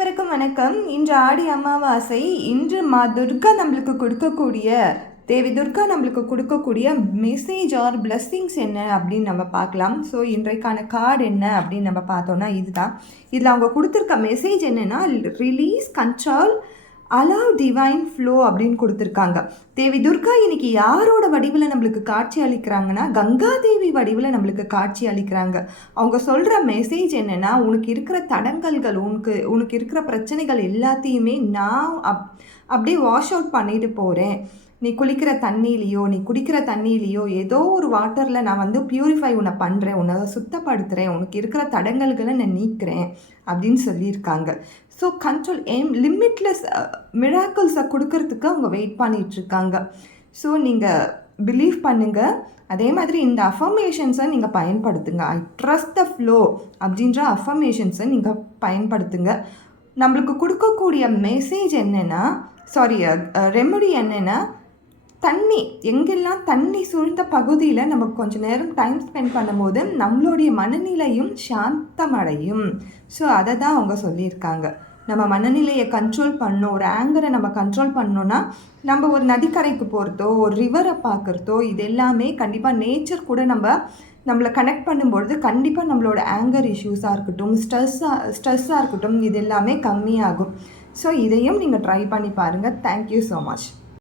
அனைவருக்கும் வணக்கம். இன்று ஆடி அமாவாசை. இன்று துர்கா நம்மளுக்கு கொடுக்கக்கூடிய தேவி துர்கா நம்மளுக்கு கொடுக்கக்கூடிய மெசேஜ் ஆர் பிளஸ்ஸிங்ஸ் என்ன அப்படின்னு நம்ம பார்க்கலாம். ஸோ இன்றைக்கான கார்டு என்ன அப்படின்னு நம்ம பார்த்தோன்னா இதுதான். இதில் அவங்க கொடுத்துருக்க மெசேஜ் என்னென்னா release, control, allow divine flow அப்படின்னு கொடுத்துருக்காங்க. தேவி துர்கா இன்னைக்கு யாரோட வடிவில் நம்மளுக்கு காட்சி அளிக்கிறாங்கன்னா கங்கா தேவி வடிவில் நம்மளுக்கு காட்சி அளிக்கிறாங்க. அவங்க சொல்கிற மெசேஜ் என்னென்னா, உனக்கு இருக்கிற தடங்கல்கள், உனக்கு இருக்கிற பிரச்சனைகள் எல்லாத்தையுமே நான் அப்படியே வாஷ் அவுட் பண்ணிட்டு போகிறேன். நீ குளிக்கிற தண்ணியிலையோ நீ குடிக்கிற தண்ணியிலையோ ஏதோ ஒரு வாட்டரில் நான் பியூரிஃபை உன்னை பண்ணுறேன், உன்னை சுத்தப்படுத்துகிறேன், உனக்கு இருக்கிற தடங்கல்களை நான் நீக்கிறேன் அப்படின்னு சொல்லியிருக்காங்க. ஸோ கண்ட்ரோல் லிமிட்லெஸ் மிராக்கிள்ஸை கொடுக்கறதுக்கு அவங்க வெயிட் பண்ணிகிட்ருக்காங்க. ஸோ நீங்கள் பிலீவ் பண்ணுங்கள். அதே மாதிரி இந்த அஃபர்மேஷன்ஸை நீங்கள் பயன்படுத்துங்க. ஐ ட்ரஸ்ட் த ஃப்ளோ அப்படின்ற அஃபர்மேஷன்ஸை நீங்கள் பயன்படுத்துங்க. நம்மளுக்கு கொடுக்கக்கூடிய மெசேஜ் என்னென்னா, ரெமெடி என்னென்னா, தண்ணி எங்கெல்லாம் தண்ணி சூழ்ந்த பகுதியில் நம்ம கொஞ்சம் நேரம் டைம் ஸ்பெண்ட் பண்ணும்போது நம்மளுடைய மனநிலையும் சாந்தமடையும். ஸோ அதை தான் அவங்க சொல்லியிருக்காங்க. நம்ம மனநிலையை கண்ட்ரோல் பண்ணணும், ஒரு ஆங்கரை நம்ம கண்ட்ரோல் பண்ணோன்னா நம்ம ஒரு நதிக்கரைக்கு போகிறதோ ஒரு ரிவரை பார்க்குறதோ இது எல்லாமே கண்டிப்பாக நேச்சர் கூட நம்மளை கனெக்ட் பண்ணும்பொழுது கண்டிப்பாக நம்மளோட ஆங்கர் இஷ்யூஸாக இருக்கட்டும், ஸ்ட்ரெஸ்ஸாக இருக்கட்டும், இது எல்லாமே கம்மியாகும். ஸோ இதையும் நீங்கள் ட்ரை பண்ணி பாருங்கள். Thank you so much.